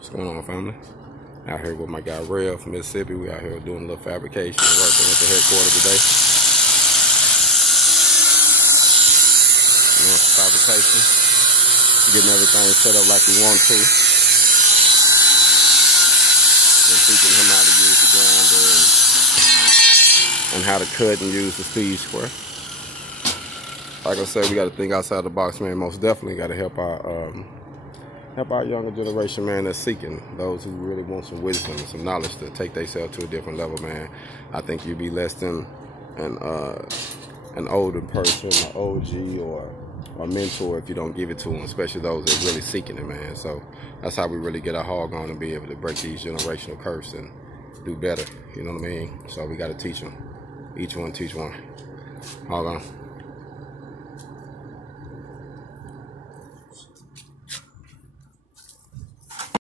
What's going on, family? Out here with my guy Rev from Mississippi. We out here doing a little fabrication and working at the headquarters today. Doing some fabrication, getting everything set up like we want to. And teaching him how to use the grinder and how to cut and use the speed square. Like I said, we got to think outside the box, man. Most definitely got to help our younger generation, man, that's seeking, those who really want some wisdom and some knowledge to take themselves to a different level, man. I think you'd be less than an older person, an OG or a mentor if you don't give it to them, especially those that are really seeking it, man. So that's how we really get our hog on and be able to break these generational curses and do better, you know what I mean? So we got to teach them. Each one teach one. Hog on.